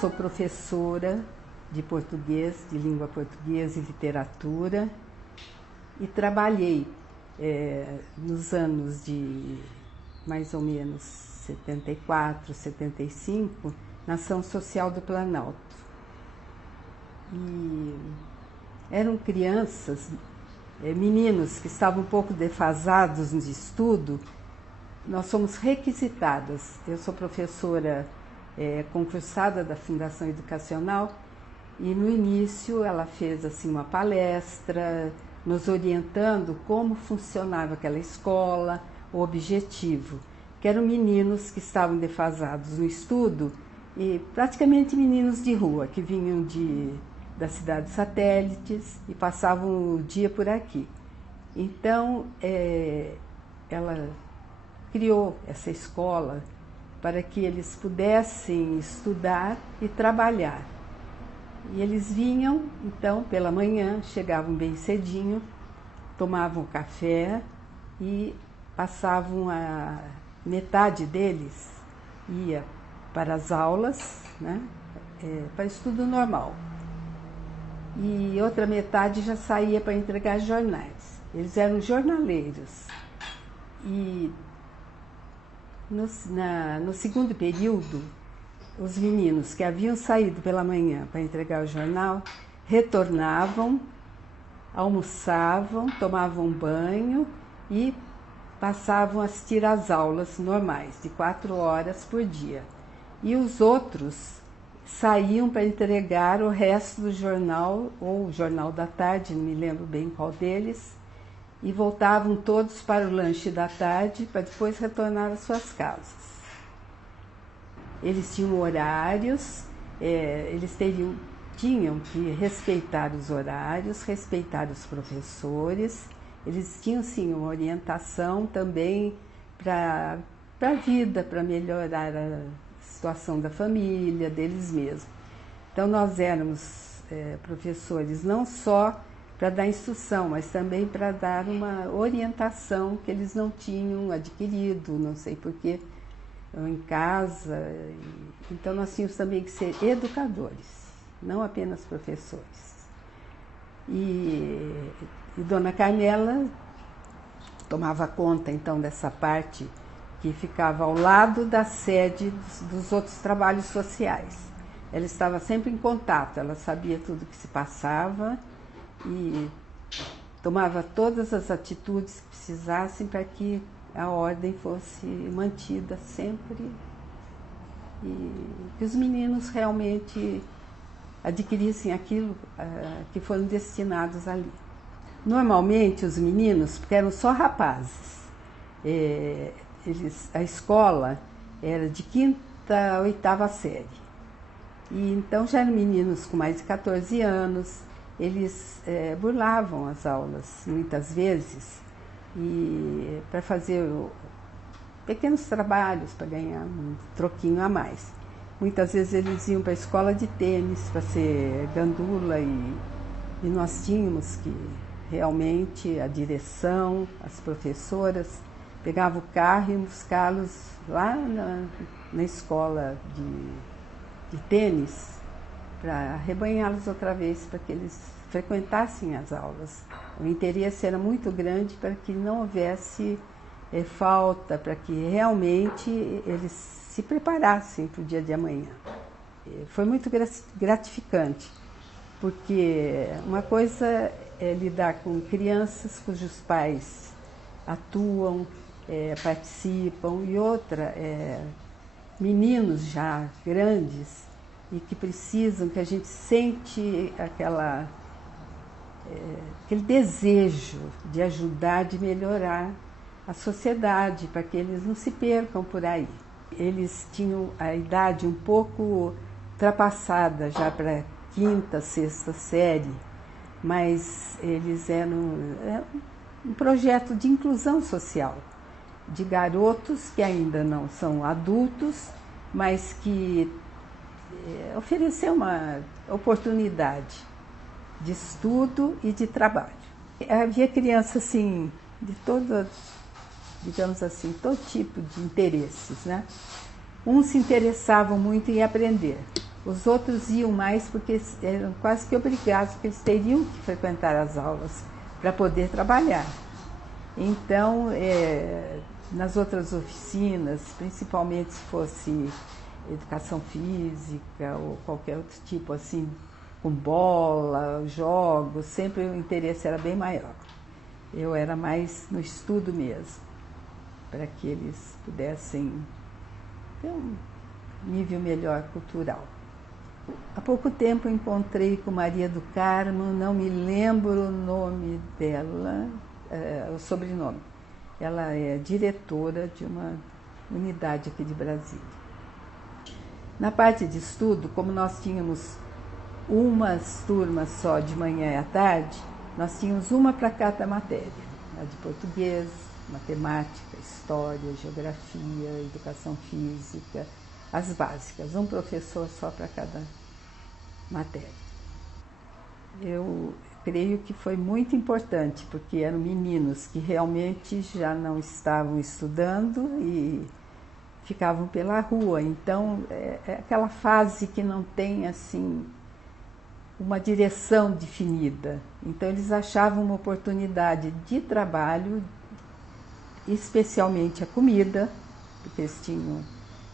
sou professora de português, de língua portuguesa e literatura, e trabalhei nos anos de mais ou menos 74, 75, na Ação Social do Planalto. E eram crianças, meninos que estavam um pouco defasados no estudo. Nós somos requisitadas. Eu sou professora concursada da Fundação Educacional e no início ela fez assim uma palestra nos orientando como funcionava aquela escola, o objetivo, que eram meninos que estavam defasados no estudo e praticamente meninos de rua que vinham das cidades satélites e passavam o dia por aqui. Então ela criou essa escola para que eles pudessem estudar e trabalhar. E eles vinham, então, pela manhã, chegavam bem cedinho, tomavam café e passavam metade deles ia para as aulas, né, para estudo normal. E outra metade já saía para entregar jornais. Eles eram jornaleiros. E no segundo período, os meninos que haviam saído pela manhã para entregar o jornal retornavam, almoçavam, tomavam banho e passavam a assistir às aulas normais, de 4 horas por dia. E os outros saíam para entregar o resto do jornal, ou o jornal da tarde, não me lembro bem qual deles, e voltavam todos para o lanche da tarde, para depois retornar às suas casas. Eles tinham horários, eles tinham que respeitar os horários, respeitar os professores, eles tinham sim uma orientação também para a vida, para melhorar a situação da família, deles mesmos. Então nós éramos professores não só para dar instrução, mas também para dar uma orientação que eles não tinham adquirido, não sei porquê, em casa. Então nós tínhamos também que ser educadores, não apenas professores. E Dona Carmela tomava conta então dessa parte que ficava ao lado da sede dos outros trabalhos sociais. Ela estava sempre em contato, ela sabia tudo o que se passava e tomava todas as atitudes que precisassem para que a ordem fosse mantida sempre e que os meninos realmente adquirissem aquilo que foram destinados ali. Normalmente os meninos, porque eram só rapazes, a escola era de 5ª a 8ª série. E então já eram meninos com mais de 14 anos, eles burlavam as aulas muitas vezes e para fazer pequenos trabalhos para ganhar um troquinho a mais. Muitas vezes eles iam para a escola de tênis para ser gandula e nós tínhamos que realmente a direção, as professoras pegavam o carro e iam buscá-los lá na escola de tênis para arrebanhá-los outra vez, para que eles frequentassem as aulas. O interesse era muito grande para que não houvesse falta, para que realmente eles se preparassem para o dia de amanhã. Foi muito gratificante, porque uma coisa é lidar com crianças cujos pais atuam, participam, e outra é meninos já grandes e que precisam, que a gente sente aquele desejo de ajudar, de melhorar a sociedade, para que eles não se percam por aí. Eles tinham a idade um pouco ultrapassada já para 5ª, 6ª série, mas eles eram um projeto de inclusão social, de garotos que ainda não são adultos, mas que ofereceu uma oportunidade de estudo e de trabalho. Havia crianças assim, de todo, digamos assim, todo tipo de interesses, né? Uns se interessavam muito em aprender, Os outros iam mais porque eram quase que obrigados, porque eles teriam que frequentar as aulas para poder trabalhar. Então, nas outras oficinas, principalmente se fosse educação física ou qualquer outro tipo assim, com bola, jogos, sempre o interesse era bem maior. Eu era mais no estudo mesmo, para que eles pudessem ter um nível melhor cultural. Há pouco tempo encontrei com Maria do Carmo, não me lembro o nome dela, o sobrenome. Ela é diretora de uma unidade aqui de Brasília. Na parte de estudo, como nós tínhamos umas turmas só de manhã e à tarde, nós tínhamos uma para cada matéria, a de português, matemática, história, geografia, educação física, as básicas, um professor só para cada matéria. Eu creio que foi muito importante, porque eram meninos que realmente já não estavam estudando e ficavam pela rua. Então, é aquela fase que não tem, assim, uma direção definida. Então, eles achavam uma oportunidade de trabalho, especialmente a comida, porque eles tinham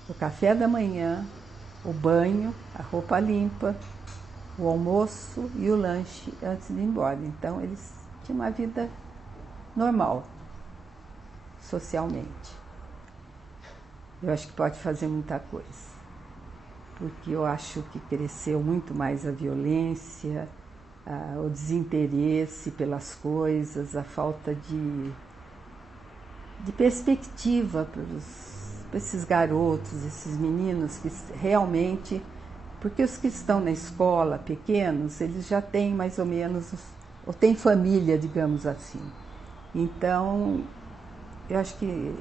o café da manhã, o banho, a roupa limpa, o almoço e o lanche antes de ir embora. Então, eles tinham uma vida normal, socialmente. Eu acho que pode fazer muita coisa, porque eu acho que cresceu muito mais a violência, o desinteresse pelas coisas, a falta de perspectiva para esses garotos, esses meninos que realmente, porque os que estão na escola, pequenos, eles já têm mais ou menos, ou têm família, digamos assim. Então, eu acho que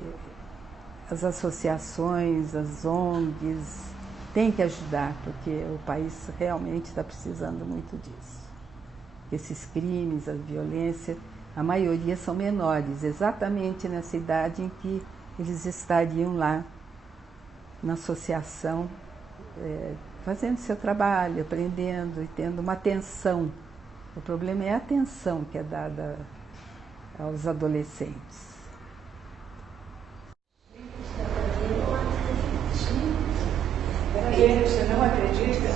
as associações, as ONGs, têm que ajudar, porque o país realmente está precisando muito disso. Esses crimes, a violência, a maioria são menores, exatamente nessa idade em que eles estariam lá na associação, fazendo seu trabalho, aprendendo e tendo uma atenção. O problema é a atenção que é dada aos adolescentes. Você não acredita?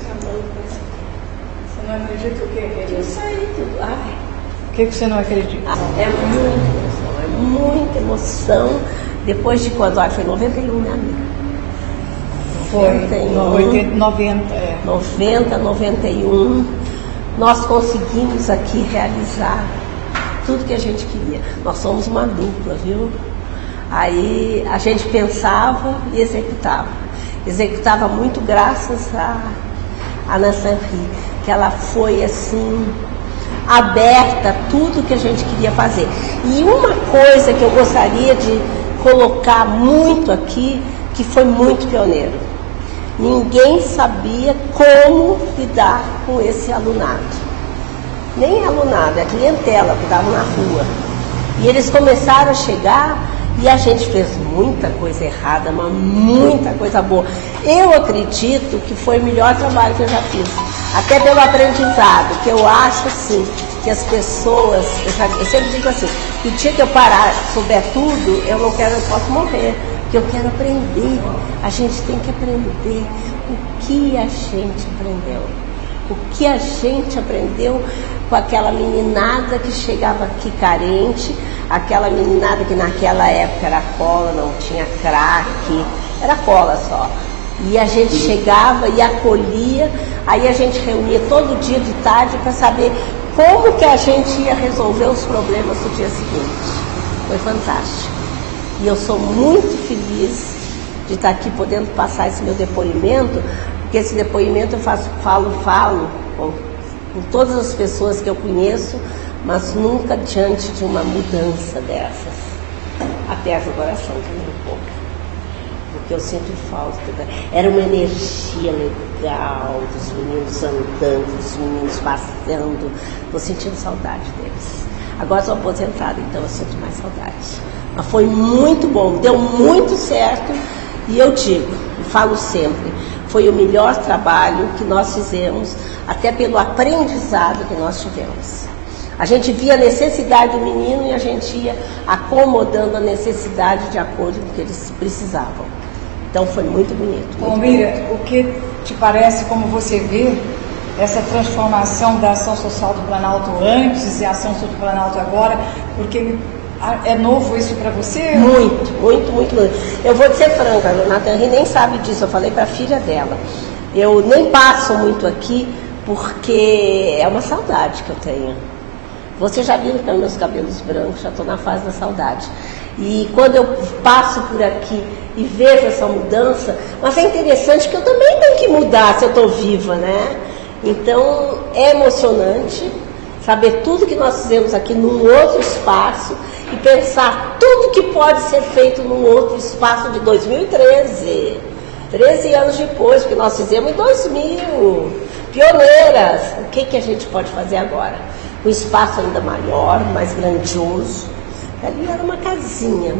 Você não acredita o quê? Isso aí tudo. Ai. O que você não acredita? É muita emoção. Depois de quando? Foi 91, né, amiga? Foi 91, 90, 91. Nós conseguimos aqui realizar tudo que a gente queria. Nós somos uma dupla, viu? Aí a gente pensava e executava. Executava muito graças a Nancy Henry, que ela foi assim, aberta a tudo que a gente queria fazer. E uma coisa que eu gostaria de colocar muito aqui, que foi muito pioneiro. Ninguém sabia como lidar com esse alunado. Nem alunado, é a clientela que estava na rua. E eles começaram a chegar e a gente fez muita coisa errada, mas muita coisa boa. Eu acredito que foi o melhor trabalho que eu já fiz. Até pelo aprendizado, que eu acho assim, que as pessoas, eu sempre digo assim, que o dia que eu parar, souber tudo, eu posso morrer, porque eu quero aprender. A gente tem que aprender o que a gente aprendeu. O que a gente aprendeu com aquela meninada que chegava aqui carente, aquela meninada que naquela época era cola, não tinha crack, era cola só. E a gente chegava e acolhia, aí a gente reunia todo dia de tarde para saber como que a gente ia resolver os problemas do dia seguinte. Foi fantástico. E eu sou muito feliz de estar aqui podendo passar esse meu depoimento, porque esse depoimento eu falo com todas as pessoas que eu conheço, mas nunca diante de uma mudança dessas. Aperta o coração também um pouco, porque eu sinto falta. Era uma energia legal dos meninos andando, dos meninos passando. Estou sentindo saudade deles. Agora sou aposentada, então eu sinto mais saudade. Mas foi muito bom, deu muito certo. E eu digo, e falo sempre, foi o melhor trabalho que nós fizemos, até pelo aprendizado que nós tivemos. A gente via a necessidade do menino e a gente ia acomodando a necessidade de acordo com o que eles precisavam. Então foi muito bonito. Palmira, o que te parece, como você vê, essa transformação da ação social do Planalto antes e a ação social do Planalto agora? Porque é novo isso para você? Muito. Eu vou dizer franca, a Nathalie nem sabe disso, eu falei para a filha dela. Eu nem passo muito aqui porque é uma saudade que eu tenho. Você já viu que meus cabelos brancos, já estou na fase da saudade. E quando eu passo por aqui e vejo essa mudança, mas é interessante que eu também tenho que mudar se eu estou viva, né? Então é emocionante saber tudo que nós fizemos aqui num outro espaço e pensar tudo que pode ser feito num outro espaço de 2013. 13 anos depois, porque nós fizemos em 2000. Pioneiras. O que a gente pode fazer agora? Um espaço ainda maior, mais grandioso. Ali era uma casinha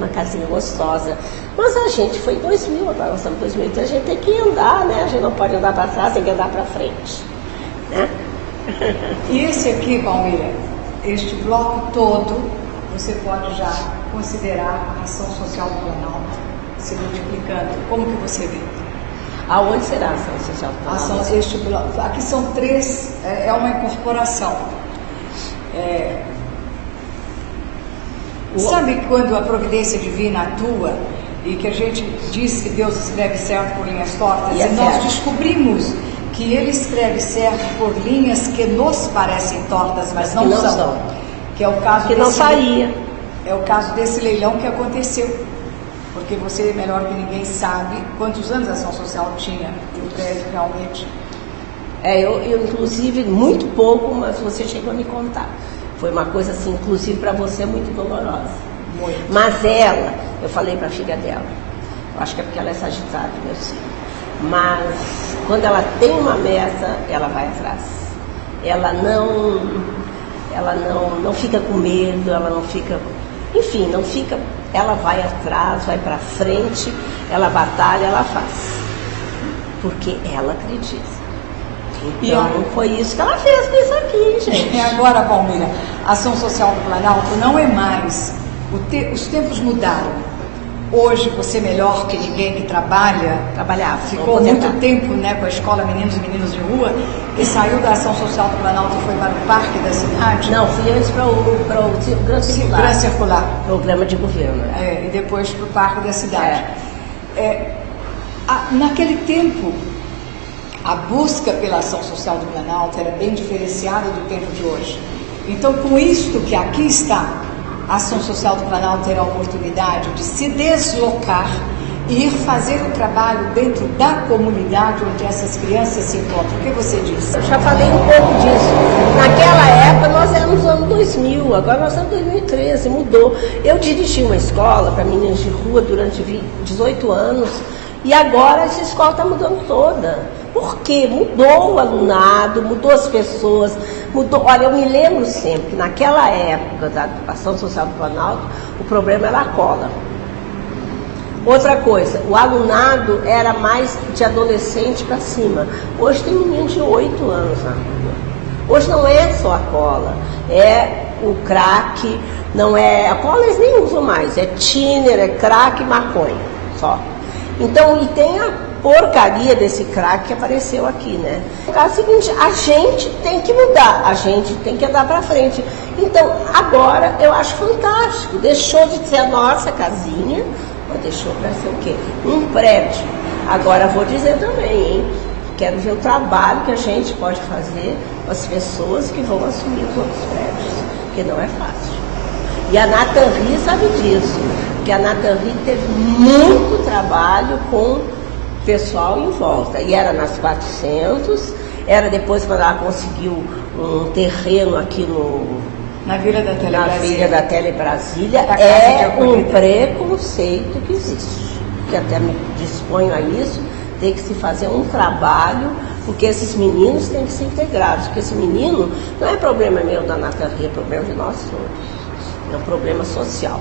gostosa. Mas a gente foi em 2000, agora nós estamos em 2003, a gente tem que andar, né? A gente não pode andar para trás, tem que andar para frente. Né? E esse aqui, Palmira, este bloco todo, você pode já considerar a ação social do Planalto se multiplicando. Como que você vê? Aonde será a ação social do Planalto? Este bloco. Aqui são 3, é uma incorporação. Sabe quando a providência divina atua e que a gente diz que Deus escreve certo por linhas tortas? E nós descobrimos que Ele escreve certo por linhas que nos parecem tortas, mas não são. Que é o caso que não saía. É o caso desse leilão que aconteceu. Porque você, melhor que ninguém, sabe quantos anos a ação social tinha e o prédio realmente. Eu inclusive, muito pouco, mas você chegou a me contar. Foi uma coisa assim, inclusive para você, muito dolorosa. Muito. Mas ela, eu falei para a filha dela, eu acho que é porque ela é sagitária, meu filho. Mas quando ela tem uma meta, ela vai atrás. Ela não fica com medo, ela não fica, enfim, não fica, ela vai atrás, vai para frente, ela batalha, ela faz. Porque ela acredita. Então, foi isso que ela fez com isso aqui, gente. E agora, Palmira, a ação social do Planalto não é mais. Os tempos mudaram. Hoje, você melhor que ninguém que trabalhava. Ficou muito tempo, né, com a escola Meninos e Meninas de Rua, e saiu da ação social do Planalto e foi para o Parque da Cidade. Não, fui antes para o Gran Circular. Gran Circular. Programa de governo. E depois para o Parque da Cidade. Naquele tempo, a busca pela ação social do Planalto era bem diferenciada do tempo de hoje. Então, com isto que aqui está, a ação social do Planalto terá a oportunidade de se deslocar e ir fazer o trabalho dentro da comunidade onde essas crianças se encontram. O que você disse? Eu já falei um pouco disso. Naquela época nós éramos no ano 2000, agora nós estamos em 2013, mudou. Eu dirigi uma escola para meninos de rua durante 18 anos e agora essa escola está mudando toda. Por quê? Mudou o alunado, mudou as pessoas, mudou. Olha, eu me lembro sempre que naquela época da ação social do Planalto, o problema era a cola. Outra coisa, o alunado era mais de adolescente para cima. Hoje tem menino de 8 anos na rua. Hoje não é só a cola, é o crack, não é. A cola eles nem usam mais, é thinner, é crack e maconha, só. Então, e tem a porcaria desse crack que apareceu aqui, né? É o seguinte, a gente tem que mudar, a gente tem que andar para frente. Então, agora eu acho fantástico, deixou de ser a nossa casinha, mas deixou para ser o quê? Um prédio. Agora vou dizer também, hein? Quero ver o trabalho que a gente pode fazer com as pessoas que vão assumir os outros prédios, porque não é fácil. E a Nathalie sabe disso, porque a Nathalie teve muito trabalho com pessoal em volta, e era nas 400, era depois quando ela conseguiu um terreno aqui na Vila da Tele Brasília. Na Vila da Tele Brasília, é um preconceito que existe, que até me disponho a isso, tem que se fazer um trabalho, porque esses meninos têm que ser integrados, porque esse menino não é problema meu da Nathalie, é problema de nós todos, é um problema social.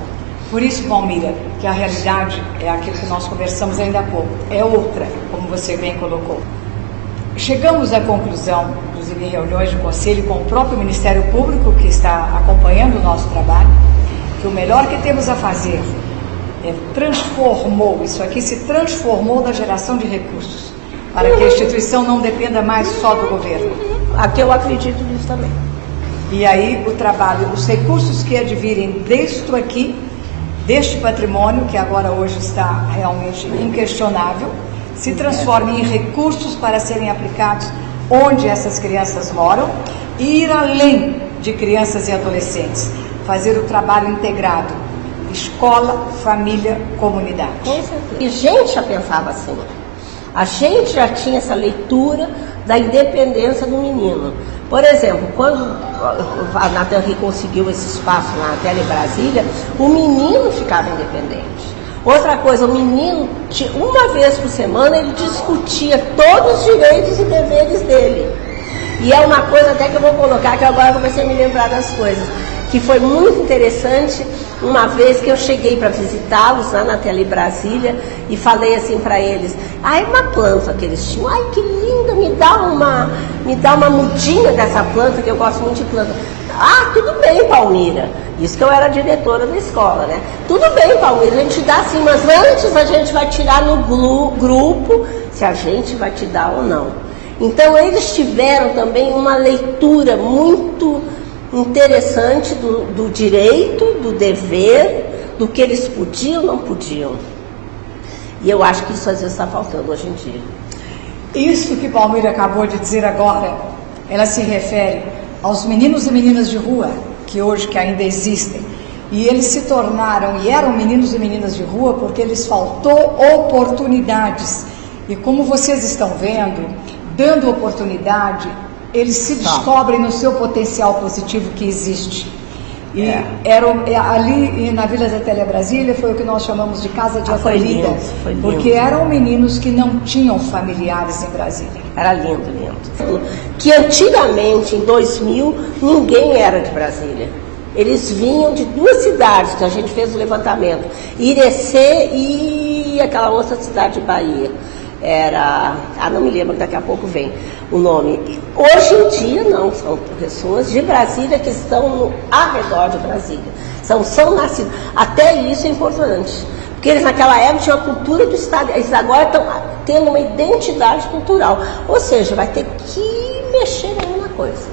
Por isso, Palmira, que a realidade é aquilo que nós conversamos ainda há pouco, é outra, como como você bem colocou. Chegamos à conclusão, inclusive em reuniões de conselho com o próprio Ministério Público, que está acompanhando o nosso trabalho, que o melhor que temos a fazer isso aqui se transformou na geração de recursos, para que a instituição não dependa mais só do governo. Aqui eu acredito nisso também. E aí o trabalho, os recursos que advirem deste patrimônio, que agora hoje está realmente inquestionável, se transformem em recursos para serem aplicados onde essas crianças moram e ir além de crianças e adolescentes, fazer o trabalho integrado, escola, família, comunidade. Com certeza. E a gente já pensava assim, a gente já tinha essa leitura da independência do menino. Por exemplo, quando a Nathan Rio conseguiu esse espaço na Tele Brasília, o menino ficava independente. Outra coisa, o menino, uma vez por semana, ele discutia todos os direitos e deveres dele. E é uma coisa até que eu vou colocar, que agora eu comecei a me lembrar das coisas, que foi muito interessante, uma vez que eu cheguei para visitá-los lá na Tele Brasília e falei assim para eles, uma planta que eles tinham, que linda, me dá uma mudinha dessa planta, que eu gosto muito de planta. Tudo bem, Palmira. Isso que eu era diretora da escola, né? Tudo bem, Palmira, a gente dá sim, mas antes a gente vai tirar no grupo se a gente vai te dar ou não. Então eles tiveram também uma leitura muito interessante do direito, do dever, do que eles podiam ou não podiam. E eu acho que isso às vezes está faltando hoje em dia. Isso que Palmira acabou de dizer agora, ela se refere aos meninos e meninas de rua, que ainda existem. E eles se tornaram e eram meninos e meninas de rua porque lhes faltou oportunidades. E como vocês estão vendo, dando oportunidade, eles se descobrem no seu potencial positivo que existe. E ali na Vila da Tele Brasília foi o que nós chamamos de casa de acolhida, porque eram meninos que não tinham familiares em Brasília. Era lindo, lindo. Que antigamente, em 2000, ninguém era de Brasília. Eles vinham de duas cidades, que a gente fez o levantamento, Irecê e aquela outra cidade de Bahia. Não me lembro, daqui a pouco vem o nome. Hoje em dia não, são pessoas de Brasília que estão ao redor de Brasília. São nascidos. Até isso é importante. Porque eles naquela época tinham a cultura do Estado. Eles agora estão tendo uma identidade cultural. Ou seja, vai ter que mexer em uma coisa.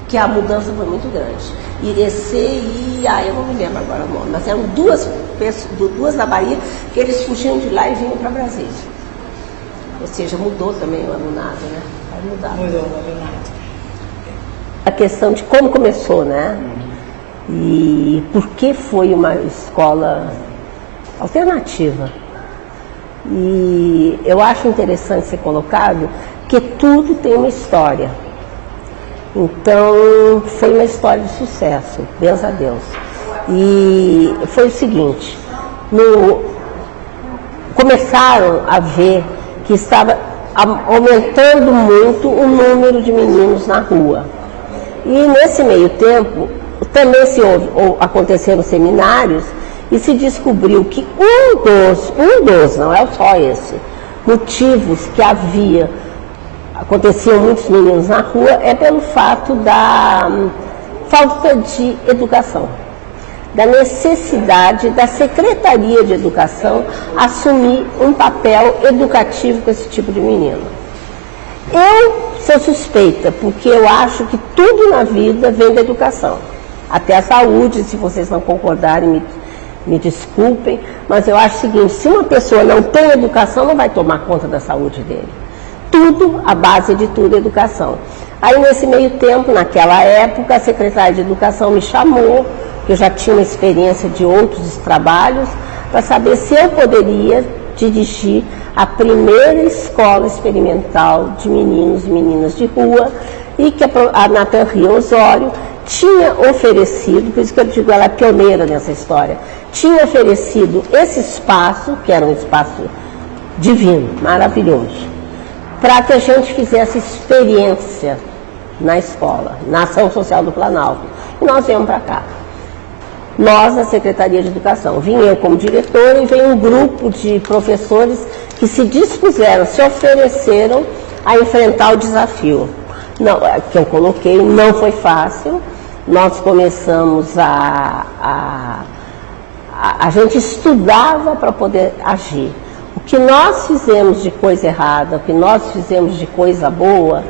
Porque a mudança foi muito grande. Irecê e... eu não me lembro agora o nome. Mas eram duas da Bahia que eles fugiam de lá e vinham para Brasília. Ou seja, mudou também o alunado, né? Vai mudar. Mudou o alunado. A questão de como começou, né? E por que foi uma escola alternativa. E eu acho interessante ser colocado que tudo tem uma história. Então, foi uma história de sucesso, graças a Deus. E foi o seguinte, começaram a ver que estava aumentando muito o número de meninos na rua. E nesse meio tempo, também aconteceram seminários e se descobriu que não é só esse, motivos que aconteciam muitos meninos na rua é pelo fato da falta de educação, da necessidade da Secretaria de Educação assumir um papel educativo com esse tipo de menino. Eu sou suspeita, porque eu acho que tudo na vida vem da educação. Até a saúde, se vocês não concordarem, me desculpem, mas eu acho o seguinte, se uma pessoa não tem educação, não vai tomar conta da saúde dele. Tudo, a base de tudo é educação. Aí nesse meio tempo, naquela época, a secretária de Educação me chamou, que eu já tinha uma experiência de outros trabalhos, para saber se eu poderia dirigir a primeira escola experimental de meninos e meninas de rua, e que a Nathan Rio Osório tinha oferecido, por isso que eu digo, ela é pioneira nessa história, tinha oferecido esse espaço, que era um espaço divino, maravilhoso, para que a gente fizesse experiência na escola, na Ação Social do Planalto. E nós viemos para cá. Nós, a Secretaria de Educação, vim eu como diretora e veio um grupo de professores que se dispuseram, se ofereceram a enfrentar o desafio. Não, que eu coloquei, não foi fácil. Nós começamos a gente estudava para poder agir. O que nós fizemos de coisa errada, o que nós fizemos de coisa boa,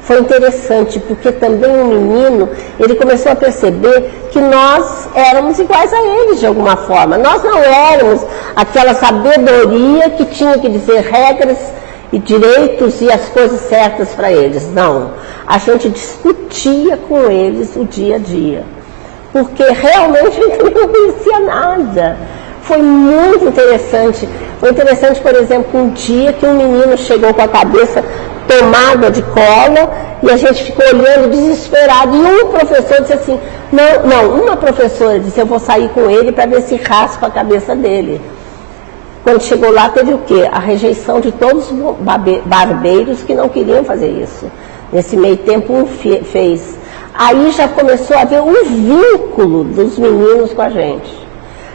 foi interessante, porque também o menino, ele começou a perceber que nós éramos iguais a eles de alguma forma. Nós não éramos aquela sabedoria que tinha que dizer regras e direitos e as coisas certas para eles. Não. A gente discutia com eles o dia a dia, porque realmente a gente não conhecia nada. Foi muito interessante. Foi interessante, por exemplo, um dia que um menino chegou com a cabeça tomada de cola e a gente ficou olhando desesperado. E um professor disse assim, uma professora disse, eu vou sair com ele para ver se raspa a cabeça dele. Quando chegou lá, teve o quê? A rejeição de todos os barbeiros que não queriam fazer isso. Nesse meio tempo, um fez. Aí já começou a haver um vínculo dos meninos com a gente.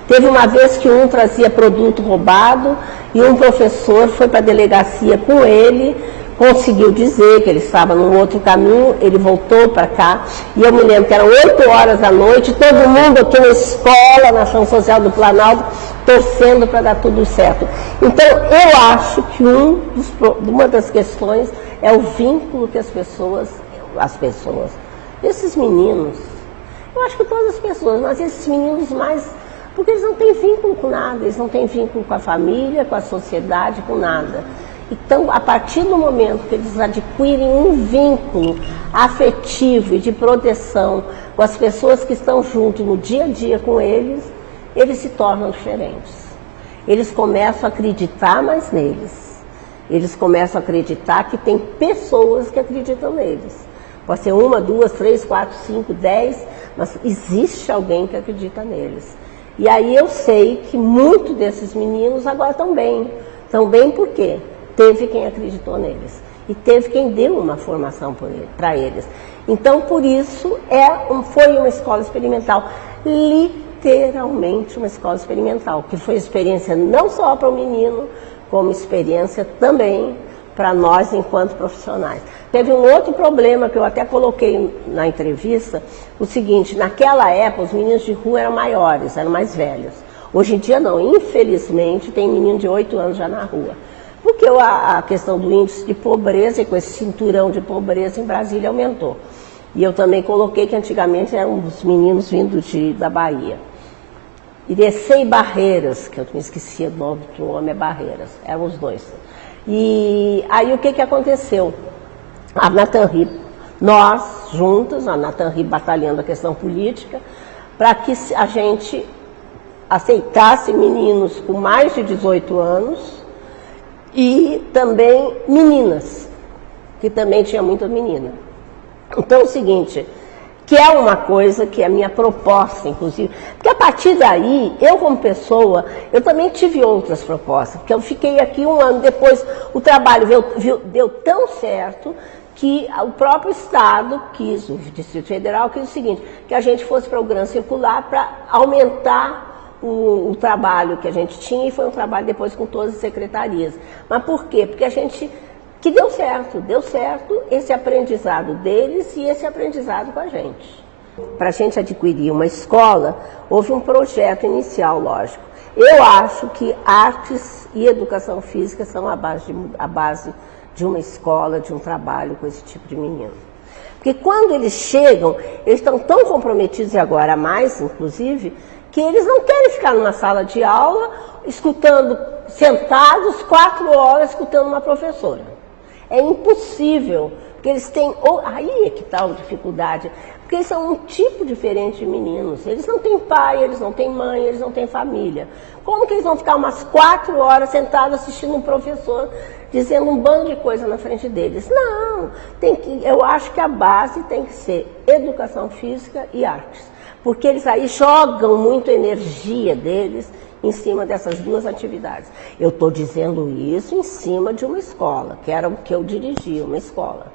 Teve uma vez que um trazia produto roubado e um professor foi para a delegacia com ele, conseguiu dizer que ele estava num outro caminho, ele voltou para cá, e eu me lembro que eram 8 horas da noite, todo mundo aqui na escola, na Ação Social do Planalto, torcendo para dar tudo certo. Então, eu acho que uma das questões é o vínculo que as pessoas, esses meninos, eu acho que todas as pessoas, mas esses meninos mais, porque eles não têm vínculo com nada, eles não têm vínculo com a família, com a sociedade, com nada. Então, a partir do momento que eles adquirem um vínculo afetivo e de proteção com as pessoas que estão junto no dia a dia com eles, eles se tornam diferentes. Eles começam a acreditar mais neles. Eles começam a acreditar que tem pessoas que acreditam neles. Pode ser 1, 2, 3, 4, 5, 10, mas existe alguém que acredita neles. E aí eu sei que muitos desses meninos agora estão bem. Estão bem por quê? Teve quem acreditou neles. E teve quem deu uma formação para eles. Então, por isso, foi uma escola experimental. Literalmente uma escola experimental. Que foi experiência não só para o menino, como experiência também para nós enquanto profissionais. Teve um outro problema que eu até coloquei na entrevista, o seguinte, naquela época os meninos de rua eram maiores, eram mais velhos. Hoje em dia não, infelizmente tem menino de 8 anos já na rua. Porque a questão do índice de pobreza, e com esse cinturão de pobreza em Brasília aumentou. E eu também coloquei que antigamente eram os meninos vindos da Bahia. Irecê e Barreiras, que eu me esqueci o nome, que o nome é Barreiras, eram os dois. E aí o que aconteceu? A Natanri, nós juntos, a Natanri batalhando a questão política, para que a gente aceitasse meninos com mais de 18 anos e também meninas, que também tinha muita menina. Então é o seguinte, que é uma coisa que é a minha proposta, inclusive, porque a partir daí, eu como pessoa, eu também tive outras propostas, porque eu fiquei aqui 1 ano depois, o trabalho deu tão certo que o próprio Estado quis, o Distrito Federal quis o seguinte, que a gente fosse para o Gran Circular para aumentar o trabalho que a gente tinha, e foi um trabalho depois com todas as secretarias. Mas por quê? Porque que deu certo esse aprendizado deles e esse aprendizado com a gente. Para a gente adquirir uma escola, houve um projeto inicial, lógico. Eu acho que artes e educação física são a base de uma escola, de um trabalho com esse tipo de menino. Porque quando eles chegam, eles estão tão comprometidos, e agora mais, inclusive, que eles não querem ficar numa sala de aula, sentados 4 horas, escutando uma professora. É impossível, porque eles têm... Aí é que está a dificuldade, porque eles são um tipo diferente de meninos. Eles não têm pai, eles não têm mãe, eles não têm família. Como que eles vão ficar umas 4 horas sentados assistindo um professor dizendo um bando de coisa na frente deles? Não, eu acho que a base tem que ser educação física e artes, porque eles aí jogam muito a energia deles em cima dessas duas atividades. Eu estou dizendo isso em cima de uma escola, que era o que eu dirigia, uma escola.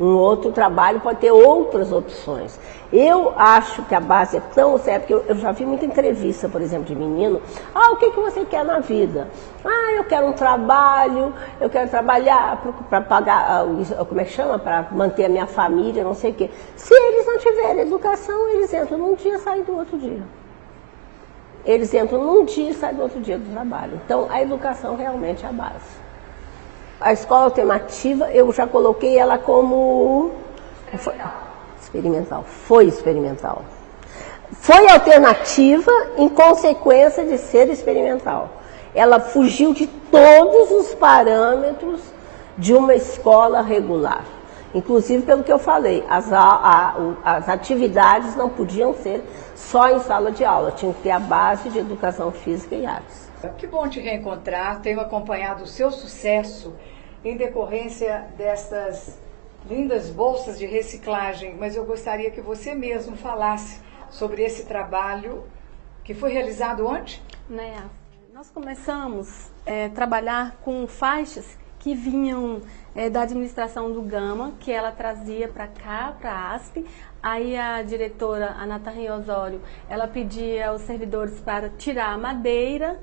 Um outro trabalho pode ter outras opções. Eu acho que a base é tão séria, porque eu já vi muita entrevista, por exemplo, de menino. O que você quer na vida? Eu quero um trabalho, eu quero trabalhar para pagar, como é que chama? Para manter a minha família, não sei o quê. Se eles não tiverem educação, eles entram num dia e saem do outro dia. Eles entram num dia e saem do outro dia do trabalho. Então, a educação realmente é a base. A escola alternativa, eu já coloquei ela como... Experimental. Foi experimental. Foi alternativa em consequência de ser experimental. Ela fugiu de todos os parâmetros de uma escola regular. Inclusive, pelo que eu falei, as atividades não podiam ser só em sala de aula, tinham que ter a base de educação física e artes. Que bom te reencontrar, tenho acompanhado o seu sucesso em decorrência dessas lindas bolsas de reciclagem, mas eu gostaria que você mesmo falasse sobre esse trabalho que foi realizado onde? Nós começamos a trabalhar com faixas que vinham da administração do Gama, que ela trazia para cá, para a ASP. Aí a diretora, a Natarria Osório, ela pedia aos servidores para tirar a madeira,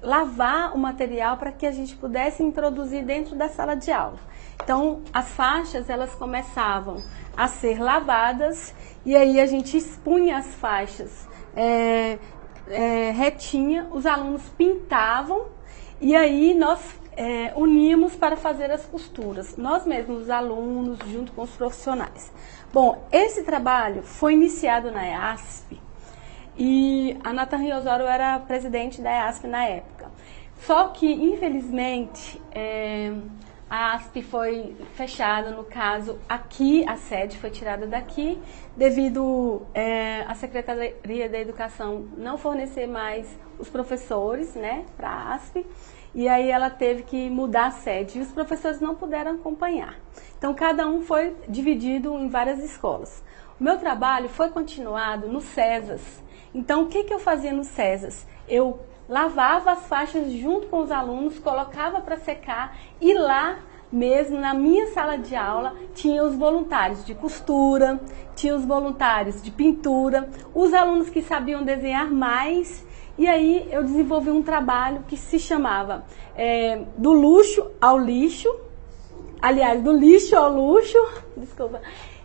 lavar o material para que a gente pudesse introduzir dentro da sala de aula. Então, as faixas, elas começavam a ser lavadas e aí a gente expunha as faixas retinha, os alunos pintavam e aí nós uníamos para fazer as costuras. Nós mesmos, os alunos, junto com os profissionais. Bom, esse trabalho foi iniciado na EASP e a Natarria Osório era presidente da EASP na época. Só que, infelizmente, a ASP foi fechada, no caso, aqui, a sede foi tirada daqui, devido a Secretaria da Educação não fornecer mais os professores, né, para a ASP, e aí ela teve que mudar a sede, e os professores não puderam acompanhar. Então, cada um foi dividido em várias escolas. O meu trabalho foi continuado no CESAS. Então, o que eu fazia no CESAS? Eu lavava as faixas junto com os alunos, colocava para secar e lá mesmo na minha sala de aula tinha os voluntários de costura, tinha os voluntários de pintura, os alunos que sabiam desenhar mais e aí eu desenvolvi um trabalho que se chamava do luxo ao lixo, aliás, do lixo ao luxo, desculpa.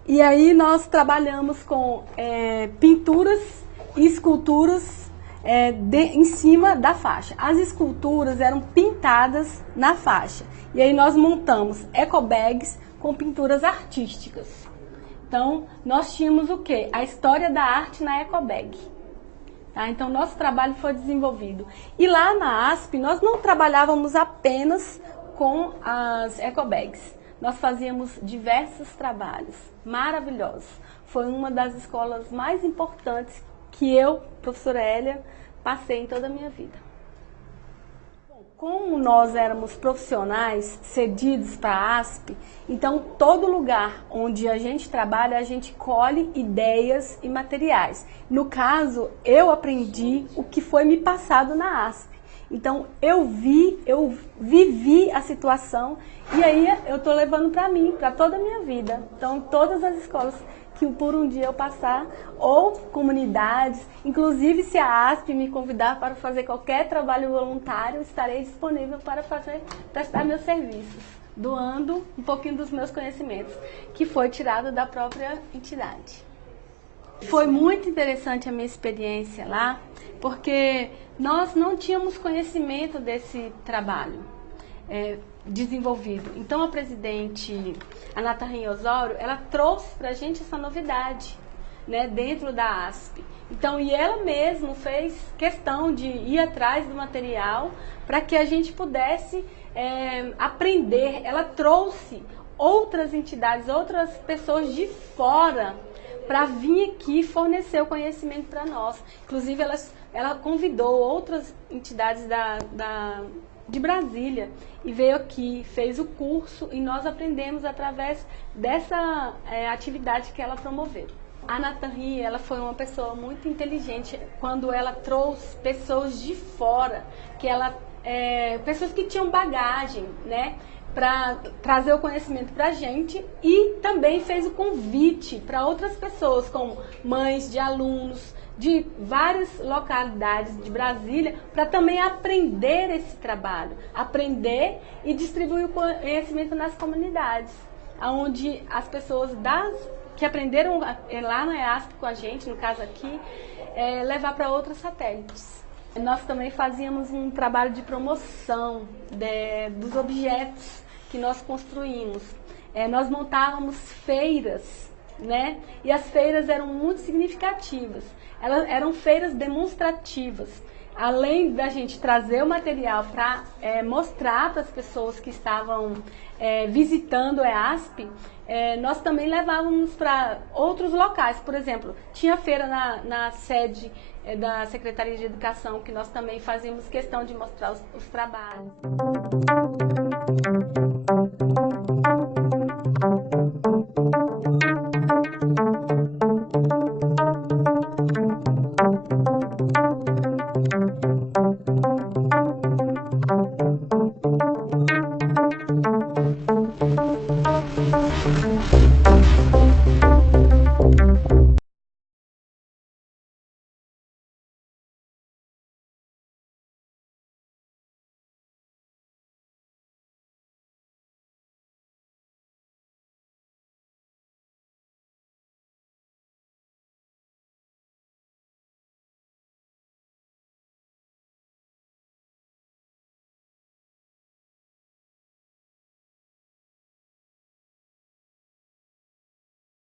E aí nós trabalhamos com pinturas e esculturas em cima da faixa. As esculturas eram pintadas na faixa. E aí nós montamos ecobags com pinturas artísticas. Então, nós tínhamos o quê? A história da arte na ecobag. Tá? Então, nosso trabalho foi desenvolvido. E lá na ASP, nós não trabalhávamos apenas com as ecobags. Nós fazíamos diversos trabalhos maravilhosos. Foi uma das escolas mais importantes que eu, professora Hélia, passei em toda a minha vida. Como nós éramos profissionais cedidos para a ASP, então todo lugar onde a gente trabalha, a gente colhe ideias e materiais. No caso, eu aprendi o que foi me passado na ASP. Então eu vivi a situação e aí eu estou levando para mim, para toda a minha vida. Então todas as escolas que por um dia eu passar, ou comunidades, inclusive se a ASP me convidar para fazer qualquer trabalho voluntário, estarei disponível para prestar meus serviços, doando um pouquinho dos meus conhecimentos, que foi tirado da própria entidade. Foi muito interessante a minha experiência lá, porque nós não tínhamos conhecimento desse trabalho desenvolvido. Então a presidente, a Natarria Osório, ela trouxe para a gente essa novidade, né, dentro da ASP. Então, e ela mesma fez questão de ir atrás do material para que a gente pudesse aprender. Ela trouxe outras entidades, outras pessoas de fora para vir aqui fornecer o conhecimento para nós. Inclusive, ela convidou outras entidades de Brasília e veio aqui, fez o curso e nós aprendemos através dessa atividade que ela promoveu. A Natarria, ela foi uma pessoa muito inteligente quando ela trouxe pessoas de fora, pessoas que tinham bagagem, né? para trazer o conhecimento para a gente e também fez o convite para outras pessoas, como mães de alunos de várias localidades de Brasília, para também aprender esse trabalho, aprender e distribuir o conhecimento nas comunidades, onde as pessoas que aprenderam lá na EASP com a gente, no caso aqui, levar para outros satélites. Nós também fazíamos um trabalho de promoção dos objetos que nós construímos. Nós montávamos feiras, né? E as feiras eram muito significativas. Elas eram feiras demonstrativas. Além da gente trazer o material para mostrar para as pessoas que estavam visitando o EASP, nós também levávamos para outros locais. Por exemplo, tinha feira na sede da Secretaria de Educação, que nós também fazíamos questão de mostrar os trabalhos.